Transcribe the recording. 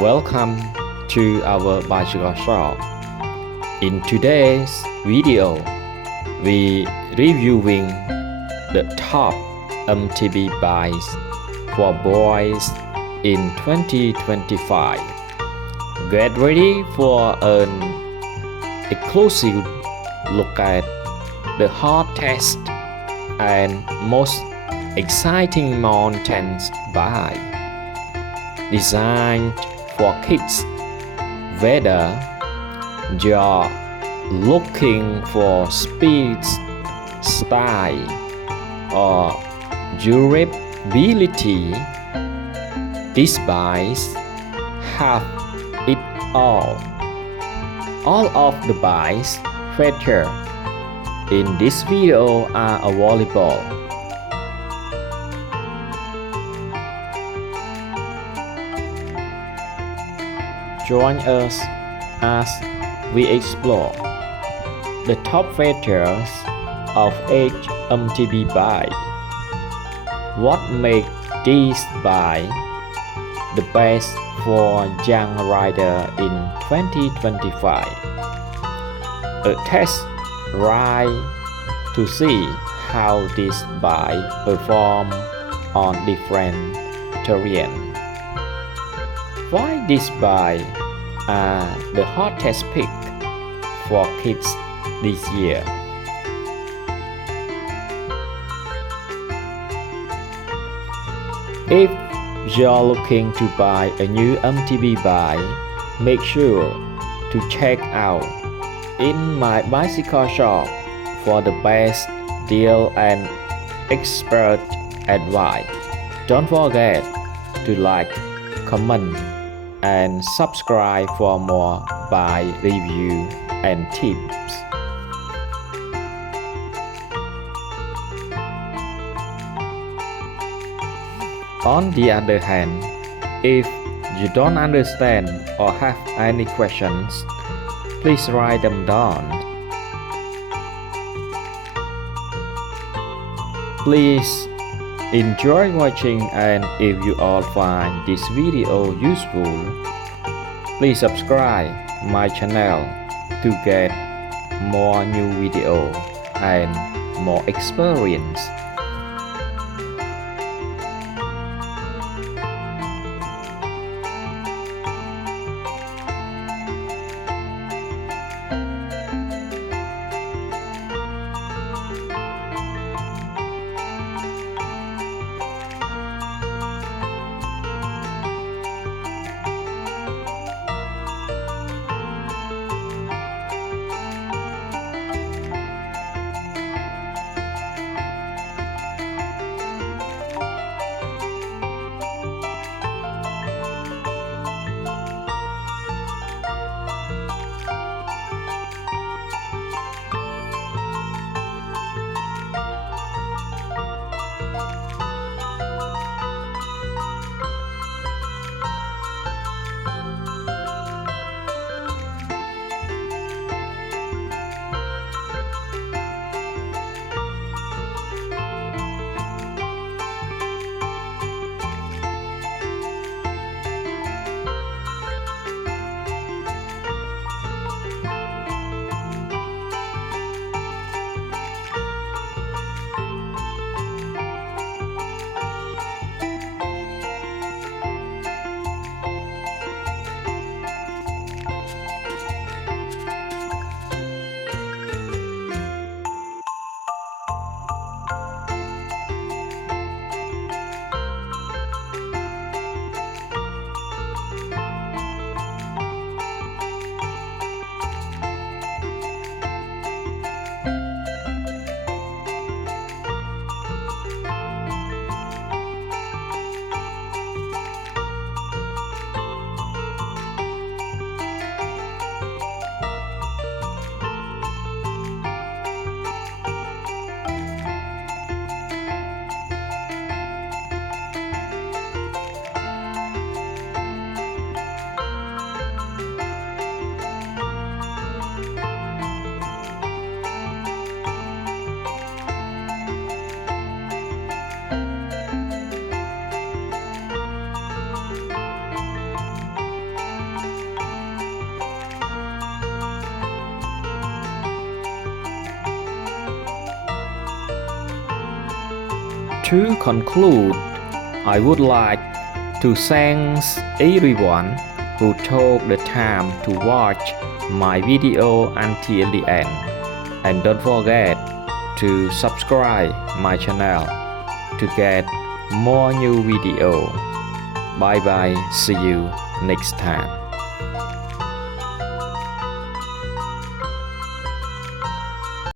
Welcome to our bicycle shop. In today's video, we reviewing the top MTB bikes for boys in 2025. Get ready for an exclusive look at the hottest and most exciting mountain bike designed for kids. Whether you're looking for speed, style, or durability, these bikes have it all. All of the bikes featured in this video are available. Join us as we explore the top features of each MTB bike. What makes these bikes the best for young rider in 2025? A test ride to see how this bike perform on different terrain. Why these bikes are the hottest pick for kids this year? If you're looking to buy a new MTB bike, make sure to check out in my bicycle shop for the best deal and expert advice. Don't forget to like, comment, and subscribe for more bike review and tips. On the other hand, if you don't understand or have any questions, please write them down. Please enjoy watching, and if you all find this video useful, please subscribe my channel to get more new video and more experience. To conclude, I would like to thank everyone who took the time to watch my video until the end. And don't forget to subscribe my channel to get more new video. Bye bye, see you next time.